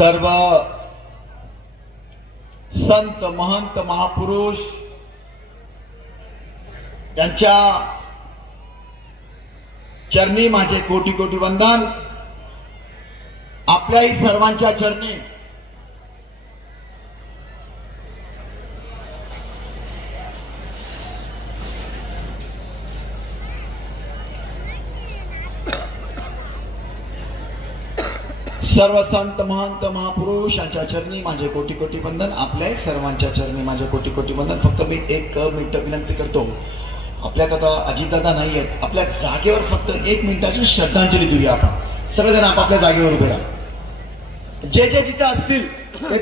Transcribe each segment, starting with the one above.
सर्व संत महंत महापुरुष यांच्या चरणी माझे कोटी कोटी वंदन. आपल्याही सर्वांच्या चरणी सर्व संत महंत महापुरुष यांच्या चरणी माझे कोटी कोटी वंदन. आपल्याही सर्वांच्या चरणी माझे कोटी कोटी वंदन. फक्त मी एक मिनिट विनंती करतो. आपल्यात आता अजितदादा नाही आहेत. आपल्या जागेवर फक्त 1 मिनिटाची श्रद्धांजली देऊया. आपण सगळेजण आपापल्या जागेवर उभे राहा. जे जे जिथे असतील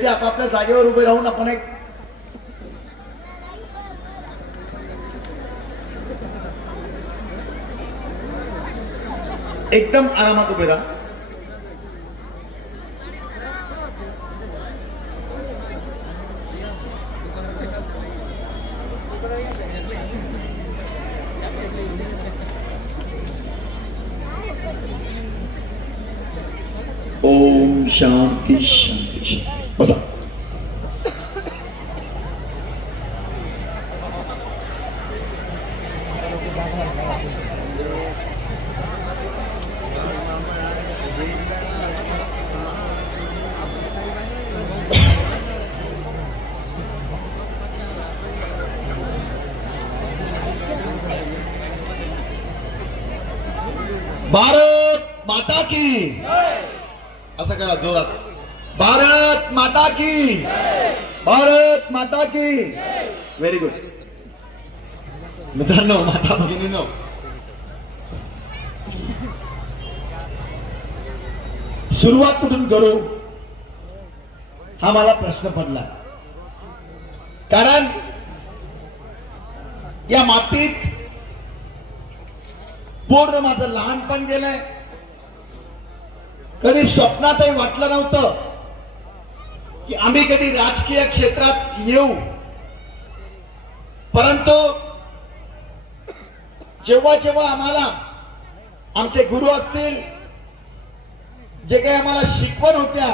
ते आपापल्या जागेवर उभे राहून आपण एकदम आरामात उभे राहा. ओम शांती शांती शांती. बसा. भारत माता की असं करा जोरात. भारत माता की, भारत माता की. Very good. मित्रांनो, माता भगिनींनो, सुरुवात कुठून करू हा मला प्रश्न पडला. कारण या मातीत पूर्ण माझं लहानपण गेलंय. कधी स्वप्नातही वाटलं नव्हतं की आम्ही कधी राजकीय क्षेत्रात येऊ. परंतु जेव्हा जेव्हा आम्हाला आमचे गुरु असतील, जे काही आम्हाला शिकवण होत्या,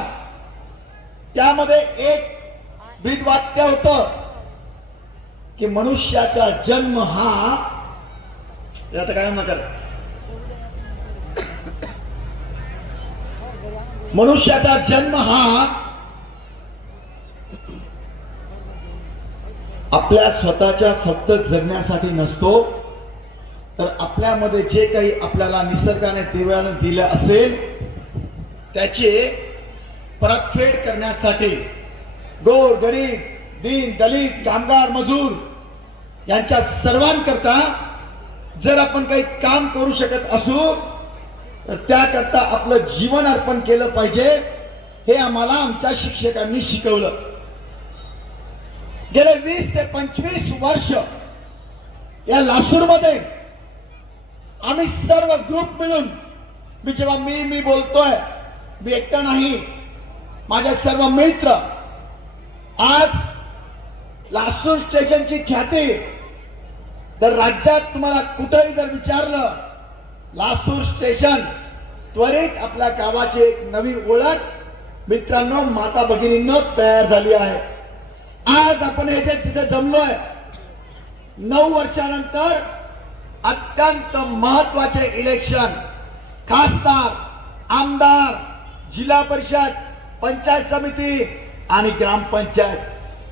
त्यामध्ये एक ब्रीदवाक्य होतं की मनुष्याचा जन्म हा आता काय नका, मनुष्याचा जन्म हा आपल्या स्वतःच्या फक्त जगण्यासाठी नसतो, तर आपल्यामध्ये जे काही आपल्याला निसर्गाने देवाने दिले असेल त्याचे परतफेड करण्यासाठी गोर गरीब दीन दलित कामगार मजूर यांच्या सर्वांकरता जर आपण काही काम करू शकत असू तर त्याकरता आपलं जीवन अर्पण केलं पाहिजे. हे आम्हाला आमच्या शिक्षकांनी शिकवलं. गेले 20 ते 25 वर्ष या लासूरमध्ये आम्ही सर्व ग्रुप मिळून, जेव्हा मी बोलतोय, मी एकटा नाही, माझे सर्व मित्र, आज लासूर स्टेशनची ख्याती तर राज्यात तुम्हाला कुठेही जर विचारलं, लासूर स्टेशन त्वरित आपल्या गावाची एक नवीन ओळख मित्रांनो, माता भगिनींनो तयार झाली आहे. आज आपण हे जे तिथे जमलोय, 9 वर्षानंतर अत्यंत महत्वाचे इलेक्शन, खासदार, आमदार, जिल्हा परिषद, पंचायत समिती आणि ग्रामपंचायत.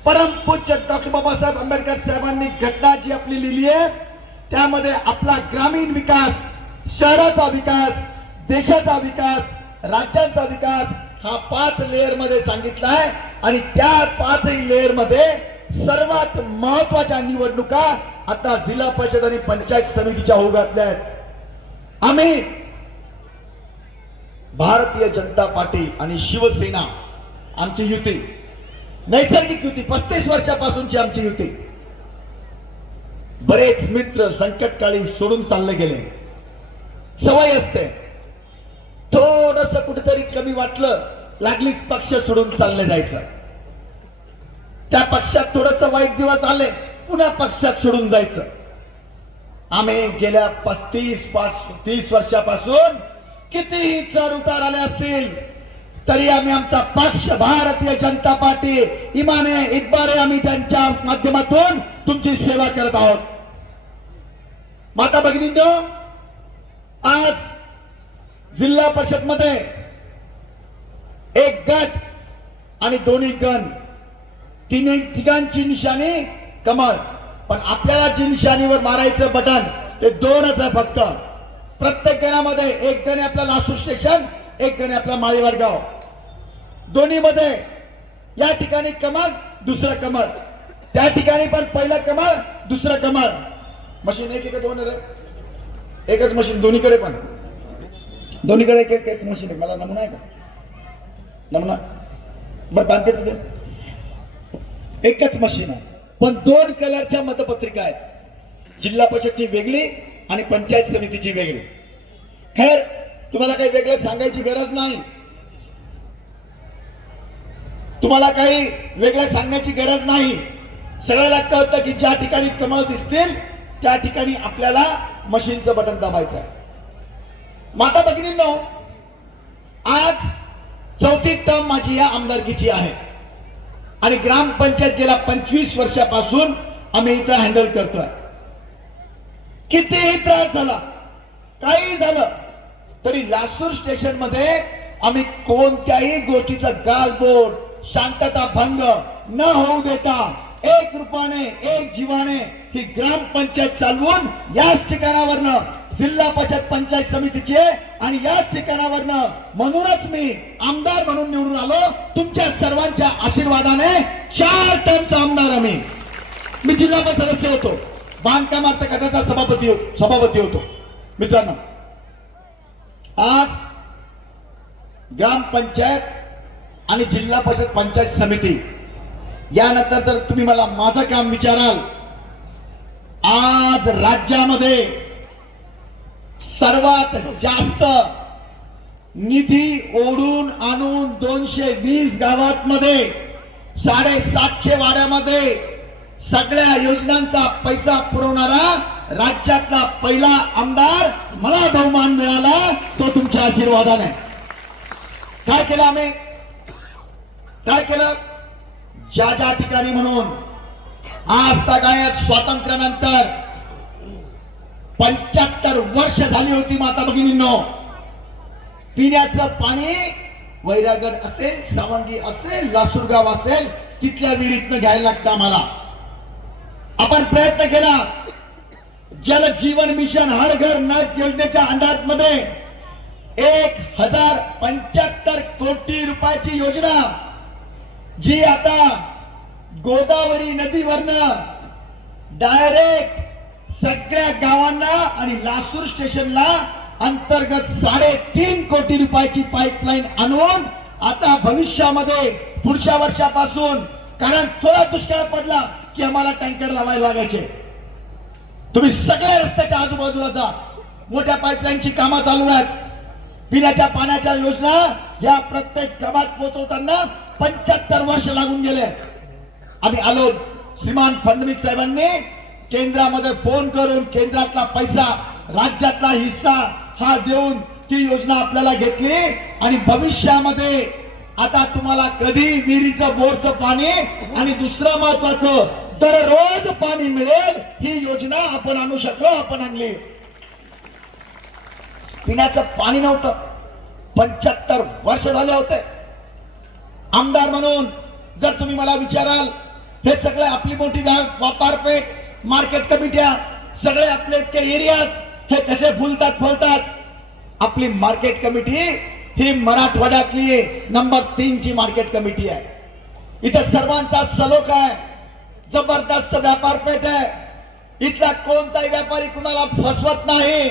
परमपूज्य डॉक्टर बाबासाहेब आंबेडकर साहेबांनी घटना जी आपली लिहिली आहे त्यामध्ये आपला ग्रामीण विकास, शहराचा विकास, देशाचा विकास, राज्याचा विकास हा 5 लेअर मध्ये सांगितला आहे. आणि त्या 5ही लेअर मध्ये सर्वात महत्वाच्या निवडणुका आता जिल्हा परिषद आणि पंचायत समितीच्या होऊ घातल्या आहेत. आम्ही भारतीय जनता पार्टी आणि शिवसेना आमची युती, नैसर्गिक युती, 35 वर्षापासूनची आमची युती. बरेच मित्र संकटकाळी सोडून चालले गेले. सवय असते, थोडस कुठेतरी कमी वाटलं लागली पक्ष सोडून चालले जायचं. त्या पक्षात थोडस वाईट दिवस आले पुन्हा पक्षात सोडून जायचं. आम्ही गेल्या 35-30 वर्षापासून कितीही चढ उतार आले असतील तरी आम्ही आमचा पक्ष भारतीय जनता पार्टी इमाने इतबारे आम्ही त्यांच्या माध्यमातून तुमची सेवा करत आहोत. माता भगिनींनो, आज जिल्हा परिषद मध्ये एक गट आणि दोन्ही गण तिघांची निशाणी कमळ, पण आपल्याला जी निशाणीवर मारायचं बटन ते दोनच आहे फक्त. प्रत्येक गणामध्ये एक गण आहे आपला लासूर स्टेशन, एक गण आहे आपला माळीवाड गाव. दोन्ही मध्ये या ठिकाणी कमळ, दुसरं कमळ, त्या ठिकाणी पण पहिलं कमळ, दुसरं कमळ. मशीन एक एक दोन रे, एकच मशीन दोन्हीकडे पण, दोन्हीकडे एक एकच मशीन आहे. मला नमुना आहे का? नमुना बरं बांधते ते एकच मशीन आहे, पण दोन कलरच्या मतपत्रिका आहेत. जिल्हा परिषदची वेगळी आणि पंचायत समितीची वेगळी. खैर, तुम्हाला काही वेगळं सांगायची गरज नाही, तुम्हाला काही वेगळं सांगण्याची गरज नाही. सगळ्याला कळतं की ज्या ठिकाणी कमळ दिसतील त्या ठिकाणी आपल्याला मशीनचं बटन दाबायचं आहे. माता भगिनींनो, आज चौथी टर्म माझी या आमदारकीची आहे आणि ग्रामपंचायत गेल्या 25 वर्षापासून आम्ही इथं हँडल करतोय. कितीही त्रास झाला, काही झालं तरी लासूर स्टेशन मध्ये आम्ही कोणत्याही गोष्टीचा गालबोट, शांतता भंग न होऊ देता एक रूपाने एक जीवाने ही ग्रामपंचायत चालवून याच ठिकाणावरनं जिल्हा परिषद पंचायत समितीचे आणि याच ठिकाणावरनं म्हणूनच मी आमदार म्हणून निवडून आलो. तुमच्या सर्वांच्या आशीर्वादाने 4 टर्मचा आमदार आम्ही. मी जिल्हा परिषद सदस्य होतो, बांधकाम अर्थ गटाचा सभापती होतो. मित्रांनो, आज ग्रामपंचायत आणि जिल्हा परिषद पंचायत समिती यानंतर जर तुम्ही मला माझं काम विचाराल, आज राज्यामध्ये सर्वात जास्त निधी ओढून आणून 220 गावांमध्ये 750 वाड्यामध्ये सगळ्या योजनांचा पैसा पुरवणारा राज्यातला पहिला आमदार मला बहुमान मिळाला, तो तुमच्या आशीर्वादाने. काय केलं आम्ही? काय केलं? ज्या ज्या ठिकाणी म्हणून आज तागायत स्वातंत्र्यानंतर 75 वर्ष झाली होती माता भगिनींनो, पिण्याचं पाणी वैरागड असेल, सावंगी असेल, लासूरगाव असेल, तिथल्या विहिरीतनं घ्यायला लागतं आम्हाला. आपण प्रयत्न केला. जल जीवन मिशन हर घर नळ योजनेच्या अंडरमध्ये 1075 कोटी रुपयाची योजना, जी आता गोदावरी नदीवरनं डायरेक्ट सगळ्या गावांना आणि लासूर स्टेशनला अंतर्गत 3.5 कोटी रुपयाची पाईपलाईन आणून आता भविष्यामध्ये पुढच्या वर्षापासून, कारण थोडा दुष्काळ पडला की आम्हाला टँकर लावायला लागायचे. तुम्ही सगळ्या रस्त्याच्या आजूबाजूला जा, मोठ्या पाईपलाईनची कामं चालू आहेत. पिण्याच्या पाण्याच्या योजना या प्रत्येक गावात पोहोचवताना 75 वर्ष लागून गेले. आम्ही आलो, श्रीमान फडणवीस साहेबांनी केंद्रामध्ये फोन करून केंद्रातला पैसा, राज्यातला हिस्सा हा देऊन ती योजना आपल्याला घेतली आणि भविष्यामध्ये आता तुम्हाला कधी विहिरीचं बोरचं पाणी आणि दुसरं महत्वाचं दररोज पाणी मिळेल, ही योजना आपण आणू शकलो, आपण आणली. पिण्याचं पाणी नव्हतं, 75 वर्ष झाले होते. आमदार म्हणून जर तुम्ही मला विचाराल, हे सगळे आपली मोठी व्यापारपेठ, मार्केट कमिट्या, सगळे आपले एरियाज हे कसे फुलतात. आपली मार्केट कमिटी ही मराठवाड्यातली नंबर 3 ची मार्केट कमिटी आहे. इथे सर्वांचा सलोख आहे, जबरदस्त व्यापारपेठ आहे. इथला कोणताही व्यापारी कुणाला फसवत नाही.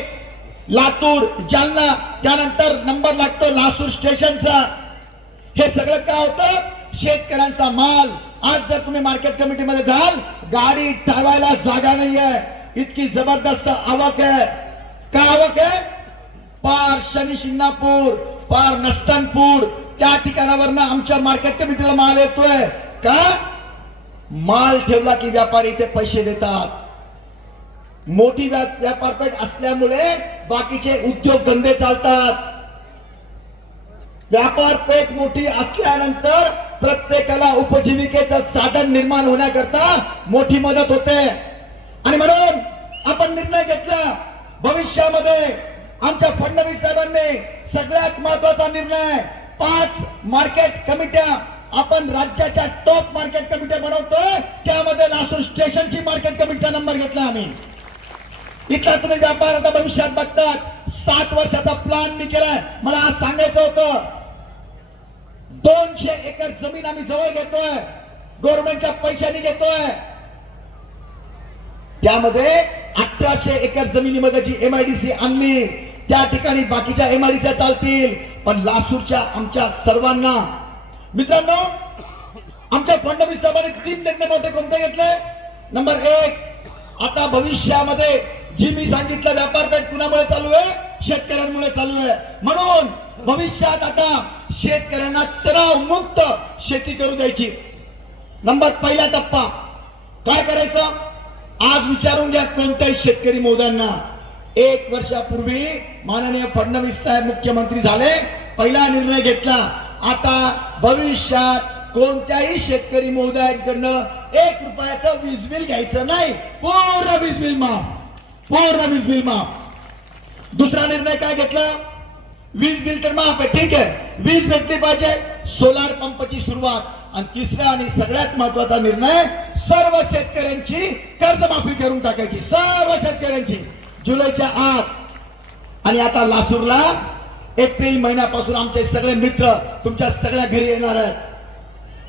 लातूर, जालना, त्यानंतर नंबर लागतो लासूर स्टेशनचा. हे सगळं काय होतं? शेतकऱ्यांचा माल. आज जर तुम्ही मार्केट कमिटीमध्ये जाल, गाडी ठेवायला जागा नाहीये, इतकी जबरदस्त आवक आहे. काय आवक आहे? पार शनी शिंगणापूर, पार नस्तनपूर, त्या ठिकाणावरनं आमच्या मार्केट कमिटीला माल येतोय. का? माल ठेवला की व्यापारी इथे पैसे देतात. मोठी व्यापारपेठ असल्यामुळे बाकीचे उद्योग धंदे चालतात. व्यापारपेठ मोठी असल्यानंतर प्रत्येकाला उपजीविकेचं साधन निर्माण होण्याकरता मोठी मदत होते आणि म्हणून आपण निर्णय घेतला भविष्यामध्ये आमच्या फडणवीस साहेबांनी सगळ्यात महत्वाचा निर्णय 5 मार्केट कमिट्या आपण राज्याच्या टॉप मार्केट कमिट्या बनवतोय त्यामध्ये लासूर स्टेशनची मार्केट कमिटीचा नंबर घेतला आम्ही इथला तुम्ही व्यापार आता भविष्यात बघतात 7 वर्षाचा प्लॅन मी केलाय मला आज सांगायचं होतं 200 एकर जमीन आम्ही जवळ घेतोय गव्हर्नमेंटच्या पैशाने घेतोय त्यामध्ये 1800 एकर जमिनीमध्ये जी एमआयडीसी आणली त्या ठिकाणी बाकीच्या एमआयडीसी चालतील पण लासूरच्या आमच्या सर्वांना मित्रांनो आमच्या फडणवीस साहेबांनी 3 निर्णय मोठे कोणते घेतले नंबर 1 आता भविष्यामध्ये जी मी सांगितलं व्यापारपेठ कुणामुळे चालू आहे शेतकऱ्यांमुळे चालू आहे म्हणून भविष्यात आता शेतकऱ्यांना तणाव मुक्त शेती करू द्यायची पहिला टप्पा काय करायचं आज विचारून घ्या कोणत्याही शेतकरी महोदयांना 1 वर्षापूर्वी माननीय फडणवीस साहेब मुख्यमंत्री झाले पहिला निर्णय घेतला आता भविष्यात कोणत्याही शेतकरी महोदयांकडनं 1 रुपयाचं वीज बिल घ्यायचं नाही पूर्ण वीज बिल माफ दुसरा निर्णय काय घेतला वीज बिल तर माफ आहे ठीक आहे वीज भेटली पाहिजे सोलार पंपची सुरुवात आणि तिसरा आणि सगळ्यात महत्वाचा निर्णय सर्व शेतकऱ्यांची कर्जमाफी करून टाकायची सर्व शेतकऱ्यांची जुलैच्या आत आणि आता लासूरला एप्रिल महिन्यापासून आमचे सगळे मित्र तुमच्या सगळ्या घरी येणार आहेत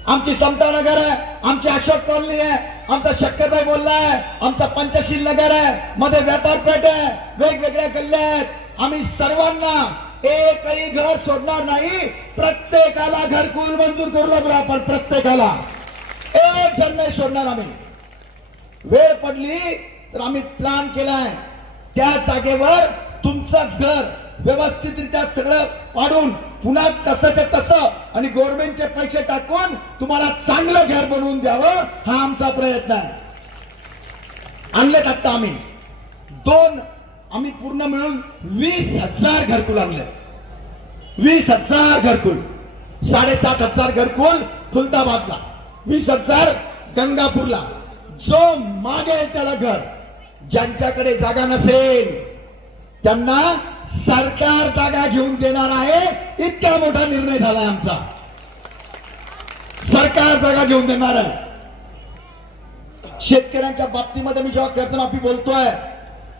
आमची समता नगर आहे आमची अशोक कॉलनी आहे आमचा शक्करबाई बोलला आहे आमचा पंचशील नगर आहे मध्ये व्यापारपेठ आहे वेगवेगळ्या गल्ल्या आहेत आम्ही सर्वांना एकही घर सोडणार नाही प्रत्येकाला घरकुल मंजूर करू लागलो आपण प्रत्येकाला एक जण नाही सोडणार आम्ही वेळ पडली तर आम्ही प्लॅन केलाय त्या जागेवर तुमचंच घर व्यवस्थितरित्या सगळं पाडून पुन्हा तसंच्या तसं आणि गव्हर्नमेंटचे पैसे टाकून तुम्हाला चांगलं घर बनवून द्यावं हा आमचा प्रयत्न आहे आणले आता आम्ही पूर्ण मिळून 20,000 घरकुल आणले 20,000 घरकुल 7,500 घरकुल खुलताबादला 20,000 गंगापूरला जो मागेल त्याला घर ज्यांच्याकडे जागा नसेल त्यांना सरकार जागा घेऊन देणार आहे इतका मोठा निर्णय झाला आमचा सरकार जागा घेऊन देणार आहे शेतकऱ्यांच्या बाबतीमध्ये मी जेव्हा कर्जमाफी बोलतोय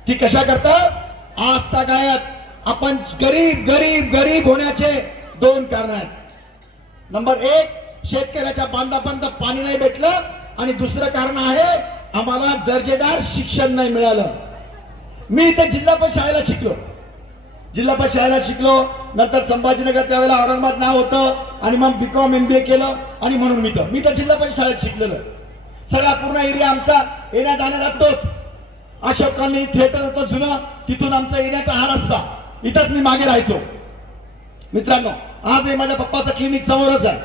ती कशा करता आज तागायत आपण गरीब होण्याचे 2 कारण आहेत नंबर 1 शेतकऱ्याच्या बांधापर्यंत पाणी नाही भेटलं आणि दुसरं कारण आहे आम्हाला दर्जेदार शिक्षण नाही मिळालं मी इथे जिल्हा परिषद शाळेला शिकलो नंतर संभाजीनगर त्यावेळेला औरंगाबाद नाव होतं आणि मग बीकॉम MBA केलं आणि म्हणून मी तर जिल्हा परिषद शाळेत शिकलेलो सगळा पूर्ण एरिया आमचा येण्या जाण्यात तोच अशोक कॉलनी थिएटर होतं जुनं तिथून आमचा येण्याचा हा रस्ता इथंच मी मागे राहायचो मित्रांनो आज हे माझ्या पप्पाचं क्लिनिक समोरच आहे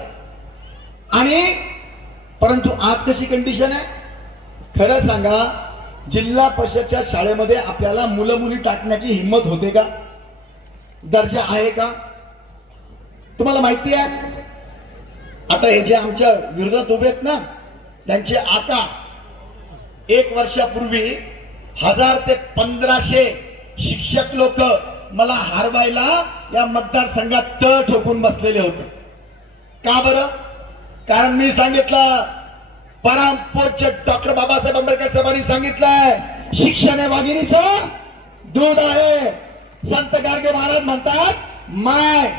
आणि परंतु आज कशी कंडिशन आहे खरं सांगा जिल्हा परिषदच्या शाळेमध्ये आपल्याला मुलं मुली टाकण्याची हिंमत होते का दर्जा आहे का तुम्हाला माहिती आहे आता हे जे आमच्या विरोधात उभे आहेत ना त्यांचे आता 1 वर्षापूर्वी 1000 ते 1500 शिक्षक लोक मला हरवायला या मतदारसंघात तळ ठोकून बसलेले होते का बरं कारण मी सांगितलं परमपूज्य डॉक्टर बाबासाहेब आंबेडकर साहेबांनी सांगितलंय शिक्षण हे वाघिणीचं दूध आहे संत गाडगे महाराज म्हणतात माय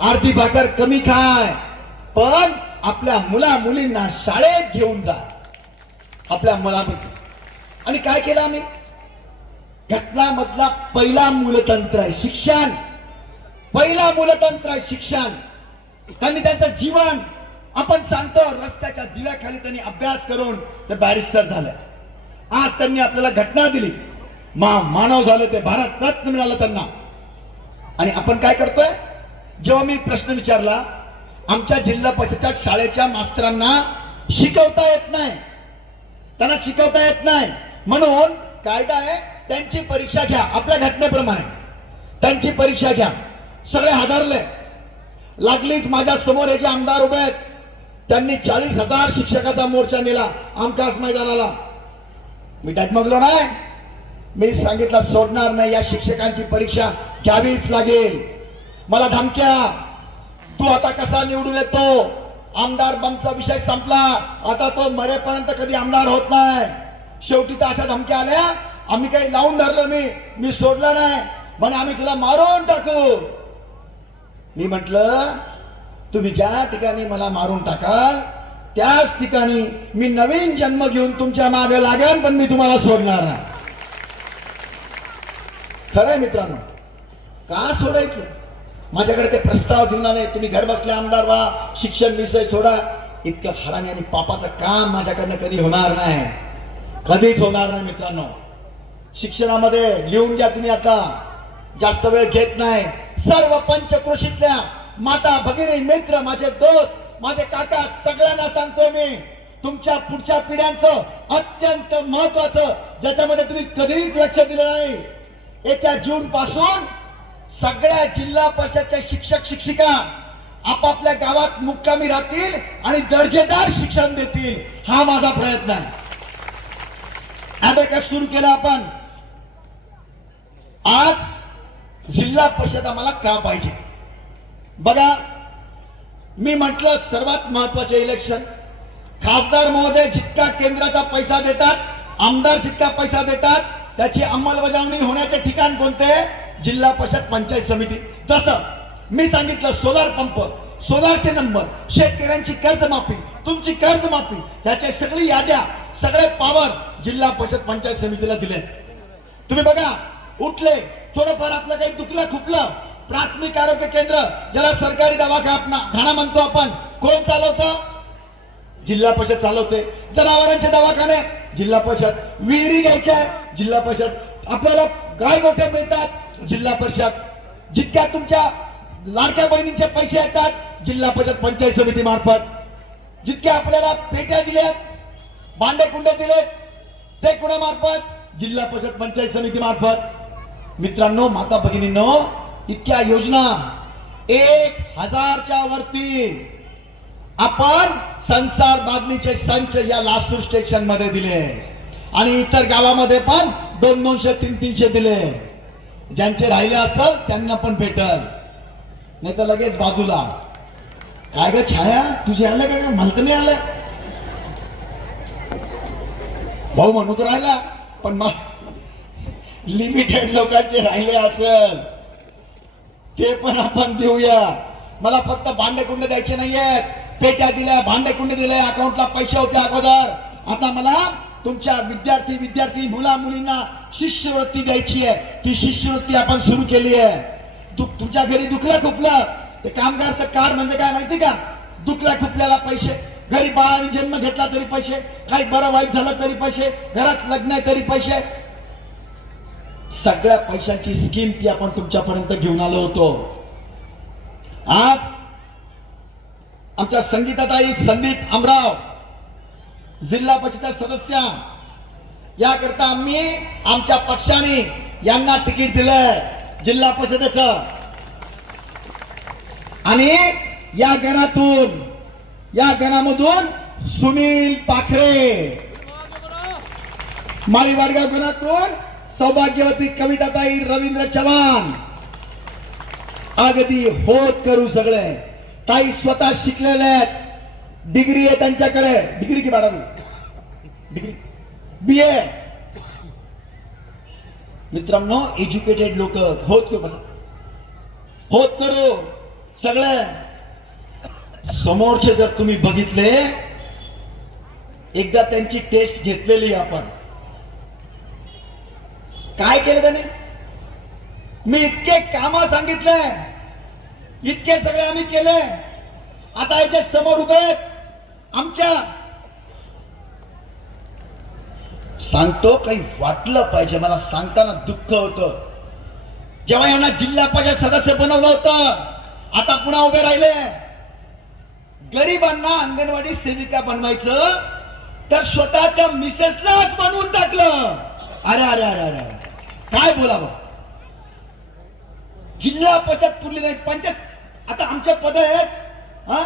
अर्धी भाकर कमी खाय पण आपल्या मुला मुलींना शाळेत घेऊन जा आपल्या मुलांमध्ये आणि काय केलं आम्ही घटनामधला पहिला मूलतंत्र आहे शिक्षण पहिला मूलतंत्र आहे शिक्षण त्यांनी त्यांचं जीवन आपण सांगतो रस्त्याच्या दिव्याखाली त्यांनी अभ्यास करून ते बॅरिस्टर झाले आज त्यांनी आपल्याला घटना दिली मानव झाले ते भारत रत्न मिळालं त्यांना आणि आपण काय करतोय जेव्हा मी प्रश्न विचारला आमच्या जिल्हा परिषदच्या शाळेच्या मास्तरांना शिकवता येत नाही त्यांना शिकवता येत नाही म्हणून कायदा आहे त्यांची परीक्षा घ्या आपल्या घटनेप्रमाणे त्यांची परीक्षा घ्या सगळे हादरले लागलीच माझ्या समोर हे जे आमदार उभे आहेत त्यांनी 40,000 शिक्षकाचा मोर्चा नेला आमकाच मैदानाला. मी डगमगलो नाही. मी सांगितलं सोडणार नाही, या शिक्षकांची परीक्षा घ्यावीच लागेल. मला धमक्या, तू आता कसा निवडून येतो, आमदार बंकचा विषय संपला, आता तो मरेपर्यंत कधी आमदार होत नाही. शेवटी तर अशा धमक्या आल्या. आम्ही काही लावून धरलं, मी सोडलं नाही. म्हणे आम्ही तुला मारून टाकू. मी म्हटलं तुम्ही ज्या ठिकाणी मला मारून टाकाल त्याच ठिकाणी मी नवीन जन्म घेऊन तुमच्या मागे लागेल, पण मी तुम्हाला सोडणार नाही. खरंय मित्रांनो, का सोडायचं? माझ्याकडे ते प्रस्ताव घेऊन आले, तुम्ही घर बसले आमदार व्हा, शिक्षण विषय सोडा. इतकं हरामी आणि पापाचं काम माझ्याकडनं कधी होणार नाही, कधीच होणार नाही. मित्रांनो, शिक्षणामध्ये लिहून घ्या तुम्ही, आता जास्त वेळ घेत नाही. सर्व पंचक्रोशीतल्या माता भगिनी मित्र माझे दोस्त माझे काका सगळ्यांना सांगतो मी, तुमच्या पुढच्या पिढ्यांचं अत्यंत महत्वाचं ज्याच्यामध्ये तुम्ही कधीच लक्ष दिलं नाही, येत्या जून पासून सगळ्या जिल्हा परिषदच्या शिक्षक शिक्षिका आपापल्या गावात मुक्कामी राहतील आणि दर्जेदार शिक्षण देतील. हा माझा प्रयत्न आहे. अबॅकस सुरू केला आपण. आज जिल्हा परिषद आम्हाला का पाहिजे बघा. मी म्हटलं सर्वात महत्वाचे इलेक्शन, खासदार महोदय जितका केंद्राचा पैसा देतात, आमदार जितका पैसा देतात, त्याची अंमलबजावणी होण्याचे ठिकाण कोणते? जिल्हा परिषद पंचायत समिती. जसं मी सांगितलं सोलार पंप, सोलारचे नंबर, शेतकऱ्यांची कर्जमाफी, तुमची कर्जमाफी, त्याच्या सगळी याद्या, सगळे पॉवर जिल्हा परिषद पंचायत समितीला दिले. तुम्ही बघा, उठले थोडंफार आपलं काही दुखलं खुपलं, प्राथमिक आरोग्य केंद्र ज्याला सरकारी दवाखाना म्हणतो आपण, कोण चालवतं? जिल्हा परिषद चालवते. जनावरांचे दवाखाने जिल्हा परिषद, विहिरी घ्यायच्या जिल्हा परिषद, आपल्याला गाय गोठे मिळतात जिल्हा परिषद, जितक्या तुमच्या लाडक्या बहिणींचे पैसे येतात जिल्हा परिषद पंचायत समिती मार्फत, जितक्या आपल्याला पेट्या दिल्यात, भांडे कुंडे दिलेत, ते कुणामार्फत? जिल्हा परिषद पंचायत समिती मार्फत. मित्रांनो, माता भगिनींनो, इतक्या योजना 1000च्या वरती आपण संसार बांधणीचे संच या लासूर स्टेशन मध्ये दिले आणि इतर गावामध्ये पण 200, 300 दिले. ज्यांचे राहिले असेल त्यांना पण भेटल, नाही तर लगेच बाजूला. काय ग छाया, तुझे आलं का? मला नाही आलं. भाऊ म्हणू तर राहिला, पण मग लिमिटेड लोकांचे राहिले असेल ते पण आपण देऊया. मला फक्त भांडे कुंडे द्यायचे नाहीयेत, पेट्या दिल्या, भांडे कुंडे दिले, अकाउंटला पैसे होते अगोदर. आता मला तुमच्या विद्यार्थी मुला मुलींना शिष्यवृत्ती द्यायची आहे. ती शिष्यवृत्ती आपण सुरू केली आहे. तुमच्या घरी दुखलं खुपलं, ते कामगारचं कार्ड म्हणजे काय माहिती का? दुखल्या खुपल्याला पैसे, घरी बाळाने जन्म घेतला तरी पैसे, काही बरं वाईट झालं तरी पैसे, घरात लग्न आहे तरी पैसे, सगळ्या पैशांची स्कीम ती आपण तुमच्यापर्यंत घेऊन आलो होतो. आज आमच्या संगीताताई संदीप आमराव जिल्हा परिषद सदस्य, याकरता आम्ही आमच्या पक्षाने यांना तिकीट दिलंय जिल्हा परिषदेचं. आणि या गणामधून सुनील पाखरे, माळीवाडगाव गणातून सौभाग्यवती कविताताई रवींद्र चव्हाण, अगदी होत करू सगळे. ताई स्वतः शिकलेल्या आहेत, डिग्री आहे त्यांच्याकडे, डिग्री की 12वी, डिग्री BA. मित्रांनो, एज्युकेटेड लोक होत करू, होत करू सगळे. समोरचे जर तुम्ही बघितले, एकदा त्यांची टेस्ट घेतलेली आपण, काय केलं त्याने? मी इतके काम सांगितले, इतके सगळे आम्ही केले. आता याच्या समोर उभे आमच्या, सांगतो काही वाटलं पाहिजे. मला सांगताना दुःख होतं, जेव्हा यांना जिल्हा परिषद सदस्य बनवलं होतं, आता पुन्हा उभे राहिले. गरिबांना अंगणवाडी सेविका बनवायचं तर स्वतःच्या मिसेसलाच बनवून टाकलं. अरे अरे अरे अरे, काय बोलावं. जिल्हा परिषद पुरली नाही, आता आमचे पद आहेत हा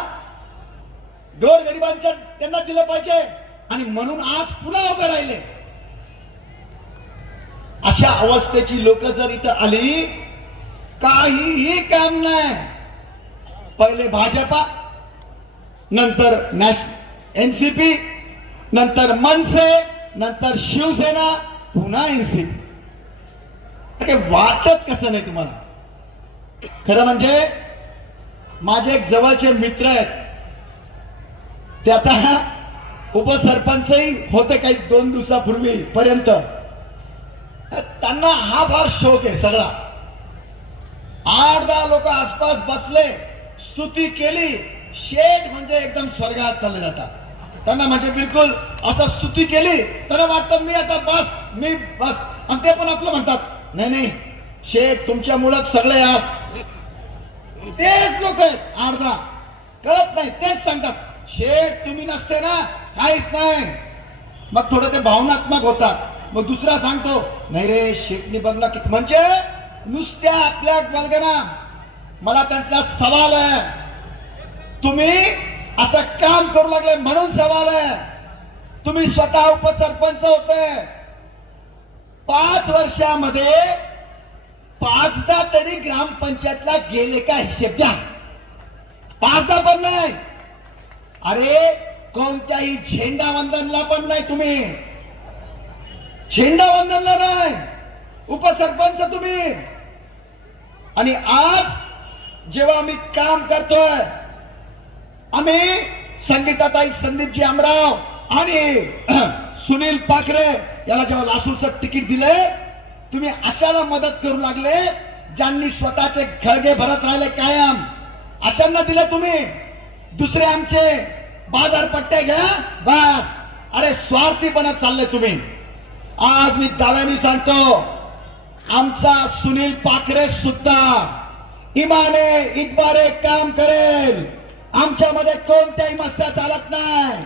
गोरगरिबांच्या त्यांना दिलं पाहिजे आणि म्हणून आज पुन्हा उभे राहिले. अशा अवस्थेची लोक जर इथं आली, काहीही काम नाही. पहिले भाजपा, नंतर एनसीपी, नंतर मनसे, नंतर शिवसेना, पुन्हा एनसीपी. वाटत कसं नाही तुम्हाला? खरं म्हणजे माझे एक जवळचे मित्र आहेत, ते आता उपसरपंचही होते काही 2 दिवसापूर्वी पर्यंत. त्यांना हा फार शौक आहे सगळा. 8-10 लोक आसपास बसले, स्तुती केली, शेठ म्हणजे एकदम स्वर्गात चालले जातात. त्यांना म्हणजे बिलकुल असं स्तुती केली त्यांना वाटतं मी आता मी बस. आणि ते पण आपलं म्हणतात, नाही नाही शेठ तुमच्यामुळं सगळे आज. तेच लोक आहेत 8-10 कळत नाही, तेच सांगतात शेठ तुम्ही नसते ना काहीच नाही. मग थोडं ते भावनात्मक होतात. मग दुसरा सांगतो नाही रे शेठनी बघ ना किती, म्हणजे नुसत्या आपल्या वर्गाना. मला त्यांचा सवाल आहे, तुम्ही असं काम करू लागले म्हणून सवाल आहे. तुम्ही स्वतः उपसरपंच होते, 5 वर्षामध्ये 5दा तरी ग्रामपंचायतला गेले का हिशेब द्या. 5दा पण नाही. अरे कोणत्याही झेंडा वंदनला पण नाही तुम्ही. झेंडा वंदनला नाही उपसरपंच तुम्ही. आणि आज जेव्हा आम्ही काम करतोय, आम्ही संगीताताई संदीपजी आमराव आणि सुनील पाखरे याला जेव्हा लासूरचं तिकीट दिले, तुम्ही अशाला मदत करू लागले ज्यांनी स्वतःचे खळगे भरत राहिले कायम, अशांना दिले तुम्ही. दुसरे आमचे बाजारपट्टे घ्या बस. अरे स्वार्थीपणा चालले तुम्ही. आज मी दाव्याने सांगतो, आमचा सुनील पाखरे सुद्धा इमाने इतबारे काम करेल. आमच्यामध्ये कोणत्याही मस्त्या चालत नाही,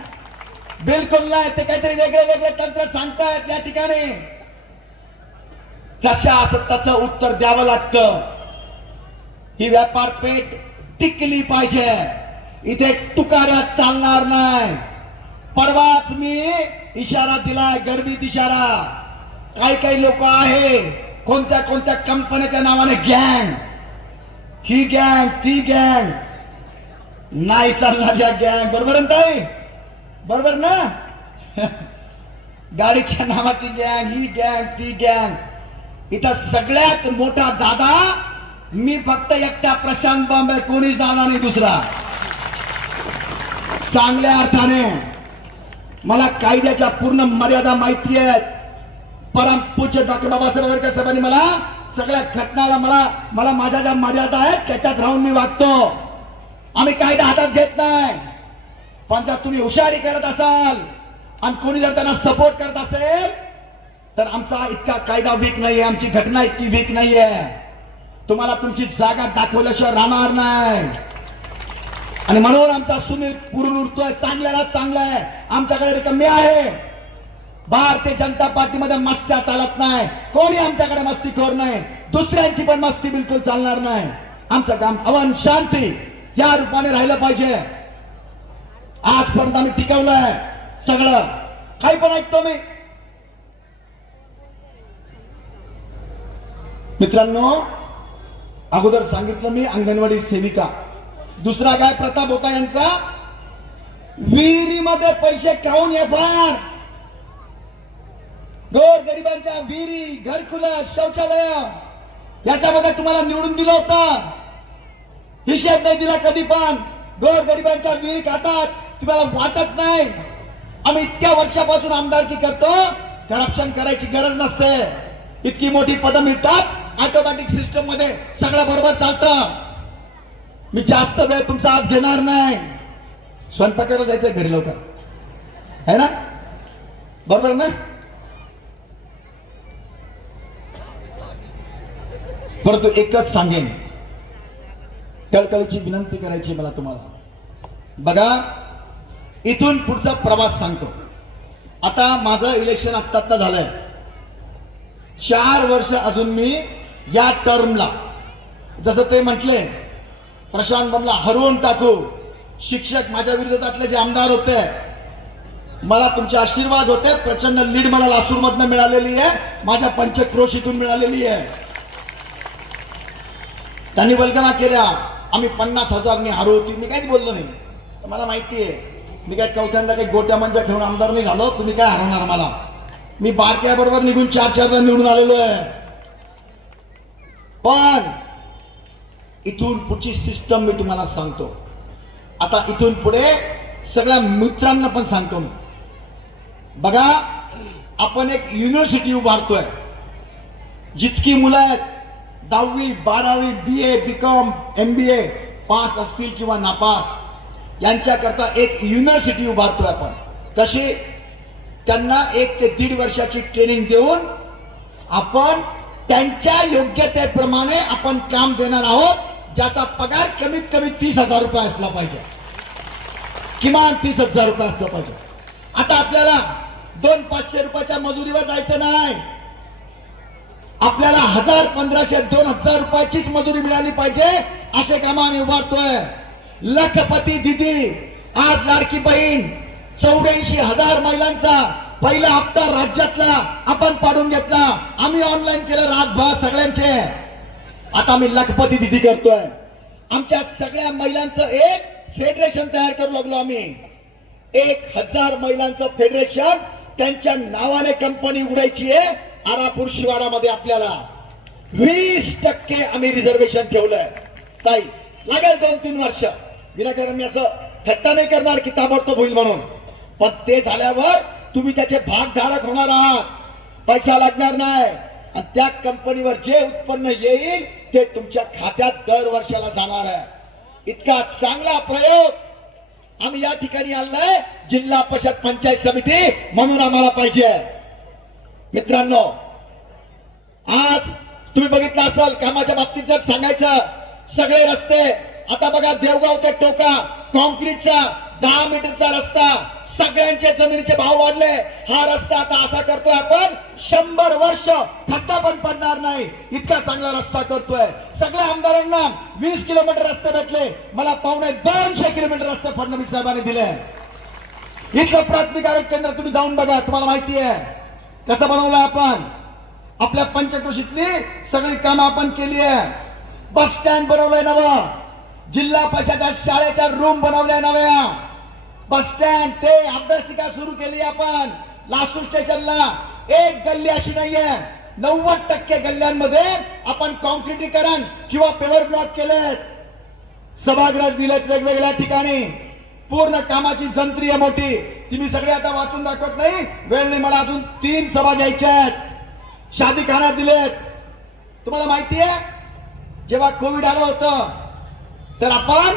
बिलकुल नाही. ते काहीतरी वेगळे वेगळे तंत्र सांगतायत या ठिकाणी. जशा असं तसं उत्तर द्यावं लागतं. ही व्यापारपेठ टिकली पाहिजे. इथे तुकाऱ्यात चालणार नाही. परवाच मी इशारा दिलाय, गर्भित इशारा. काही लोक आहे कोणत्या कोणत्या कंपन्याच्या नावाने गँग, ही गँग ती गँग, नाही चालणार या गँग. बरोबर ना ताई? बरोबर ना? गाडीच्या नावाची गँग, ही गँग ती गँग. इथं सगळ्यात मोठा दादा मी, फक्त एकटा प्रशांत बॉम्बे, कोणी जाणार नाही दुसरा. चांगल्या अर्थाने मला कायद्याच्या पूर्ण मर्यादा माहिती आहेत. परमपूज्य डॉक्टर बाबासाहेब आंबेडकर साहेबांनी मला सगळ्या घटनाला मला माझ्या ज्या मर्यादा आहेत त्याच्यात राहून मी वागतो. आम्ही कायदा हातात घेत नाही. पण जर तुम्ही हुशारी करत असाल आणि कोणी जर त्यांना सपोर्ट करत असेल तर आमचा इतका कायदा वीक नाहीये, आमची घटना इतकी वीक नाहीये. तुम्हाला तुमची जागा दाखवल्याशिवाय राहणार नाही. आणि म्हणून आमचा सुनील पुरून उरतोय. चांगल्याला चांगला आहे. आमच्याकडे रिकामी आहे. भारतीय जनता पार्टीमध्ये मस्त्या चालत नाही. कोणी आमच्याकडे मस्तीखोर नाही. दुसऱ्यांची पण मस्ती बिलकुल चालणार नाही. आमचं काम अवन शांती या रूपाने राहिलं पाहिजे. आजपर्यंत आम्ही टिकवलंय सगळं. काही पण ऐकतो मी. मित्रांनो, अगोदर सांगितलं मी अंगणवाडी सेविका. दुसरा काय प्रताप होता यांचा, विहिरीमध्ये पैसे खाऊन ये फार. गोर गरिबांच्या विहिरी, घरकुलं, शौचालय याच्यामध्ये तुम्हाला निवडून दिलं होतं. हिशेब नाही दिला कधी पण. गोर गरिबांच्या विहिरी खातात, तुम्हाला वाटत नाही. आम्ही इतक्या वर्षापासून आमदारकी करतो, करप्शन करायची गरज नसते. इतकी मोठी पदं मिळतात, ऑटोमॅटिक सिस्टम मध्ये सगळं बरोबर चालतं. मी जास्त वेळ तुमचा आज घेणार नाही. स्वयंपाकाला जायचंय घरी लवकर, है ना? बरोबर ना? परंतु एकच सांगेन, कळकळीची विनंती करायची मला तुम्हाला. बघा, इथून पुढचा प्रवास सांगतो. आता माझं इलेक्शन आत्ता झालंय. 4 वर्ष अजून मी या टर्मला, जसं ते म्हटले प्रशांत बमला हरवून टाकू. शिक्षक माझ्या विरोधातले जे आमदार होते, मला तुमचे आशीर्वाद होते. प्रचंड लीड मला लासूर मधनं मिळालेली आहे, माझ्या पंचक्रोशीतून मिळालेली आहे. त्यांनी वल्गना केल्या, आम्ही 50,000 हरवू. मी काहीच बोललो नाही. मला माहिती आहे मी काय चौथ्यांदा काही गोट्या मंजा ठेवून आमदार नाही झालो. तुम्ही काय हरवणार मला? मी बारक्या बरोबर निघून 4-4दा निवडून आलेलो आहे. पण इथून पुढची सिस्टम मी तुम्हाला सांगतो. आता इथून पुढे सगळ्या मित्रांना पण सांगतो मी. बघा, आपण एक युनिव्हर्सिटी उभारतोय. जितकी मुलं आहेत 10वी 12वी BA BCom MBA पास असतील किंवा नापास, यांच्याकरता एक युनिव्हर्सिटी उभारतोय आपण. कशी? त्यांना 1 ते 1.5 वर्षाची ट्रेनिंग देऊन आपण त्यांच्या योग्यतेप्रमाणे आपण काम देणार आहोत, ज्याचा पगार कमीत कमी 30,000 रुपये असला पाहिजे, किमान 30,000 रुपये असला पाहिजे. आता आपल्याला 200-500 रुपयाच्या मजुरीवर जायचं नाही. आपल्याला 1,000, 1,500, 2,000 रुपयाचीच मजुरी मिळाली पाहिजे. असे काम आम्ही उभारतोय. लखपती दिदी, आज लाडकी बहीण, 84,000 महिलांचा पहिला हप्ता राज्यातला आपण पाडून घेतला. आम्ही ऑनलाईन केलं रातभर सगळ्यांचे. आता आम्ही लखपती दिदी करतोय. आमच्या सगळ्या महिलांचं एक फेडरेशन तयार करू लागलो आम्ही. 1,000 महिलांचं फेडरेशन, त्यांच्या नावाने कंपनी उघडायची आहे. आरापूर शिवारामध्ये आपल्याला 20% आम्ही रिझर्वेशन ठेवलंय. ताई, लागेल 2-3 वर्ष. विनाकारण मी असं थट्टा नाही करणार की ताबडतोब होईल म्हणून. पण ते झाल्यावर तुम्ही त्याचे भागधारक होणार आहात. पैसा लागणार नाही. आणि त्या कंपनीवर जे उत्पन्न येईल ते तुमच्या खात्यात दर वर्षाला जाणार आहे. इतका चांगला प्रयोग आम्ही या ठिकाणी आणलाय. जिल्हा परिषद पंचायत समिती म्हणून आम्हाला पाहिजे. मित्रांनो, आज तुम्ही बघितलं असाल, कामाच्या बाबतीत जर सांगायचं, सगळे रस्ते आता बघा, देवगाव ते टोका कॉन्क्रीटचा 10 मीटरचा रस्ता, सगळ्यांचे जमिनीचे भाव वाढले. हा रस्ता आता असा करतोय आपण, 100 वर्ष खड्डा पण पडणार नाही, इतका चांगला रस्ता करतोय. सगळ्या आमदारांना 20 किलोमीटर रस्ते भेटले. मला 250 किलोमीटर रस्ते फडणवीस साहेबांनी दिले. इथलं प्राथमिक आरोग्य केंद्र तुम्ही जाऊन बघा, तुम्हाला माहिती आहे कसं बनवलं आपण. आपल्या पंचक्रोशीतली सगळी कामं आपण केली आहे. बस स्टँड बनवलंय नवं, जिल्हा परिषदेच्या शाळेच्या रूम बनवल्या नव्या, बस स्टँड ते अभ्यासिका सुरू केली आपण. लासूर स्टेशनला एक गल्ली अशी नाहीये. 90% गल्ल्यांमध्ये आपण कॉन्क्रिटीकरण किंवा पेवर ब्लॉक केलेत. सभागृह दिलेत वेगवेगळ्या ठिकाणी. पूर्ण कामाची जंत्री आहे मोठी. ती मी सगळे आता वाचून दाखवत नाही, वेळ नाही मला. अजून 3 सभा घ्यायच्या आहेत. शादीखाना दिलेत. तुम्हाला माहिती आहे, जेव्हा कोविड आलं होतं तर आपण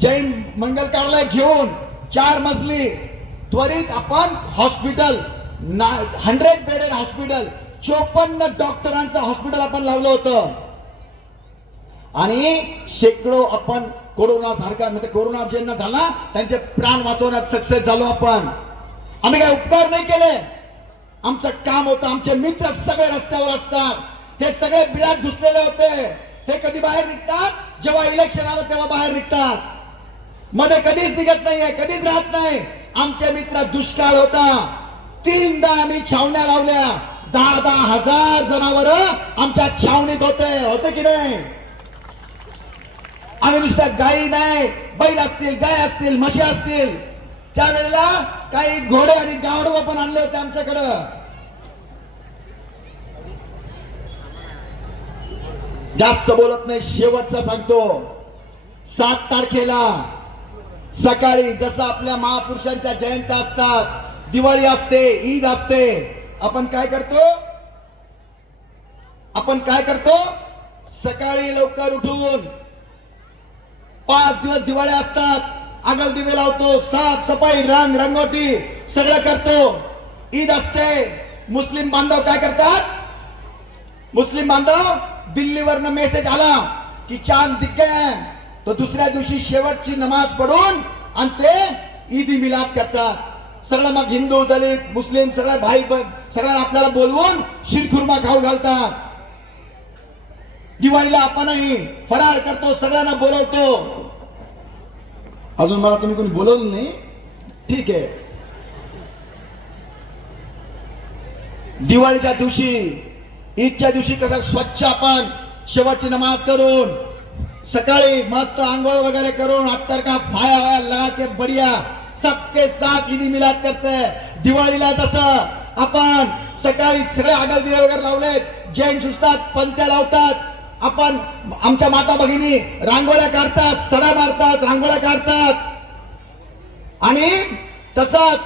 जैन मंगल कार्यालय घेऊन 4 मजली त्वरित आपण हॉस्पिटल, 100 बेडेड हॉस्पिटल, 54 डॉक्टरांचं हॉस्पिटल आपण लावलं होतं. आणि शेकडो आपण कोरोना म्हणजे कोरोना ज्यांना झाला त्यांचे प्राण वाचवण्यात सक्सेस झालो आपण. आम्ही काय उपकार नाही केले. आमचं काम होतं. आमचे मित्र सगळे रस्त्यावर असतात. ते सगळे बिळात घुसलेले होते. ते कधी बाहेर निघतात, जेव्हा इलेक्शन आलं तेव्हा बाहेर निघतात. मध्ये कधीच निघत नाहीये, कधीच राहत नाही. आमचे मित्र, दुष्काळ होता, 3दा आम्ही छावण्या लावल्या. 10-10 हजार जनावर आमच्या छावणीत होते की नाही. आम्ही नुसत्या गायी नाही, बैल असतील, गाय असतील, म्हशी असतील, त्यावेळेला काही घोडे आणि गावडे पण आणले होते आमच्याकडं. जास्त बोलत नाही, शेवटचा सांगतो. 7 तारखेला सकाळी जसं आपल्या महापुरुषांच्या जयंत्या असतात, दिवाळी असते, ईद असते, आपण काय करतो सकाळी लवकर उठून 5 दिवस दिवाळी असतात, आगळ दिवे लावतो, साफ सफाई, रंगोटी सगळं करतो. ईद असते. मुस्लिम बांधव काय करतात? मुस्लिम बांधव दिल्लीवरनं मेसेज आला की चांद दिख गया, तो दुसऱ्या दिवशी शेवटची नमाज पढून आणि ते ईदी मिलाद करतात. सगळं मग हिंदू, दलित, मुस्लिम सगळे भाई सगळ्यांना आपल्याला बोलवून शिरखुर्मा खाऊ घालतात. दिवाळीला आपणही फराळ करतो, सगळ्यांना बोलवतो. अजून मला तुम्ही कोणी बोलवलं नाही, ठीक आहे. दिवाळीच्या दिवशी, ईदच्या दिवशी कसं स्वच्छ आपण शेवटची नमाज करून सकाळी मस्त आंघोळ वगैरे करून अत्तर का फाया वाया लगा के बढ़िया सबके साथ ईदी मिलाद करते हैं. दिवाळीला जसं आपण सकाळी सगळे आगल दिवे वगैरे लावलेत, जैन सुस्तात, पंत्या लावतात, आपण आमच्या माता भगिनी रांगोळ्या काढतात, सडा मारतात, रांगोळ्या काढतात आणि तसंच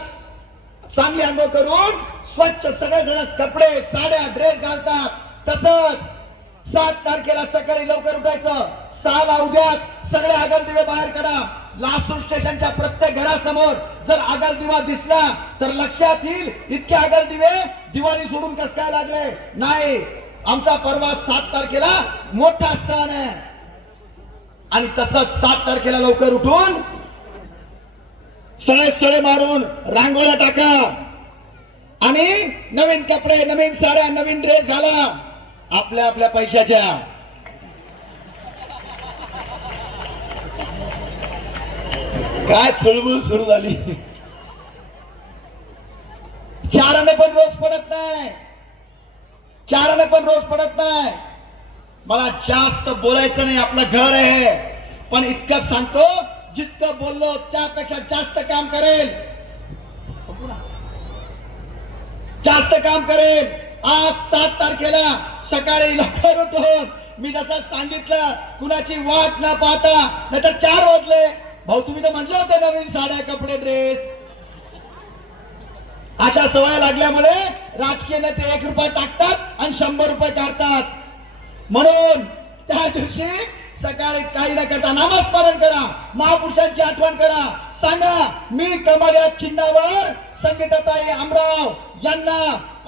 चांगली आंघोळ करून स्वच्छ सगळेजण कपडे, साड्या, ड्रेस घालतात. तसंच 7 तारखेला सकाळी लवकर उठायचं. 6 ला उद्यात सगळे आगल दिवे बाहेर काढा. लासूर स्टेशनच्या प्रत्येक घरासमोर जर आगल दिवा दिसला तर लक्षात येईल इतके आगल दिवे दिवाळी सोडून कस काय लागले. नाही, आमचा परवा 7 तारखेला मोठा सण आहे आणि तसंच 7 तारखेला लवकर उठून सळे मारून रांगोळ्या टाका आणि नवीन कपडे, नवीन साड्या, नवीन ड्रेस घाला आपल्या आपल्या पैशाच्या. काय चळवळ सुरू झाली. चाराने पण रोज पडत नाही, चाराने पण रोज पडत नाही. मला जास्त बोलायचं नाही, आपलं घर आहे, पण इतकं सांगतो जितकं बोललो त्यापेक्षा जास्त काम करेल, जास्त काम करेल. आज 7 तारखेला सकाळी लवकर उठून मी जसं सांगितलं कुणाची वाट न पाहता, नाही तर 4 वाजले भाऊ तुम्ही तर म्हटलं होतं नवीन साड्या, कपडे, ड्रेस. अशा सवय लागल्यामुळे राजकीय नेते 1 रुपया टाकतात आणि 100 रुपये काढतात. म्हणून त्या दिवशी सकाळी काही न करता नामस्मरण करा, महापुरुषांची आठवण करा, सांगा मी कमळ या चिन्हावर संगीताताई आमराव यांना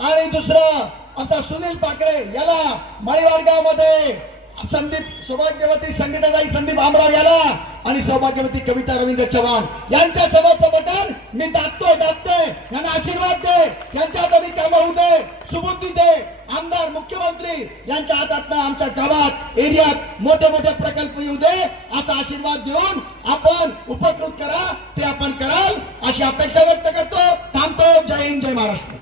आणि दुसरं आता सुनील पाकरे याला माळीवाडगाव मध्ये संदीप सौभाग्यवती संगीताताई संदीप आमराव याला आणि सौभाग्यवती कविता रवींद्र चव्हाण यांच्या समोरचं बटन मी दाबतोय, यांना आशीर्वाद दे, यांच्या हाताने कामं होऊ दे, सुबुद्धी दे. आमदार, मुख्यमंत्री यांच्या हातातनं आमच्या गावात, एरियात मोठे मोठे प्रकल्प येऊ दे असा आशीर्वाद देऊन आपण उपकृत करा, ते आपण कराल अशी अपेक्षा व्यक्त करतो. थांबतो. जय हिंद, जय महाराष्ट्र.